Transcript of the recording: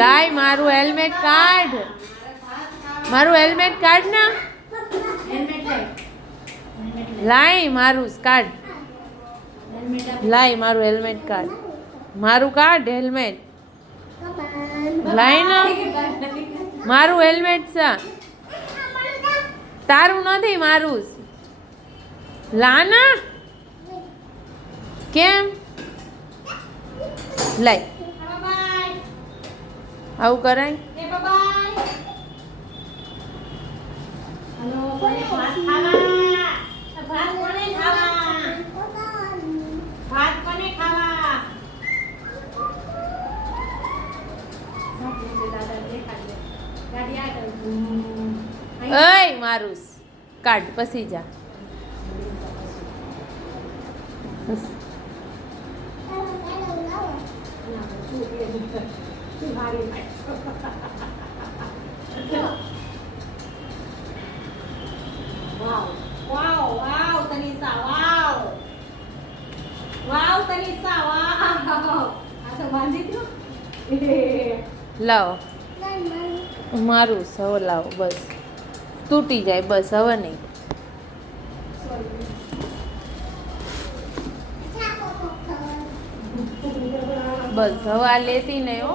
લાય મારું હેલ્મેટ કાઢ. મારું હેલ્મેટ કાઢ ના. લાય મારું કાઢ. લાય મારું હેલ્મેટ કાઢ. મારું કાઢ હેલ્મેટ. લાય ના મારું હેલ્મેટ છે. તારું નથી મારું. લાના કેમ લાય આવું કરાય. એય મારું કાઢ પછી જા. લાવો મારું હવે લાવો બસ તૂટી જાય બસ હવે નહીં. બસ હવે આ લેતી નહીં હો.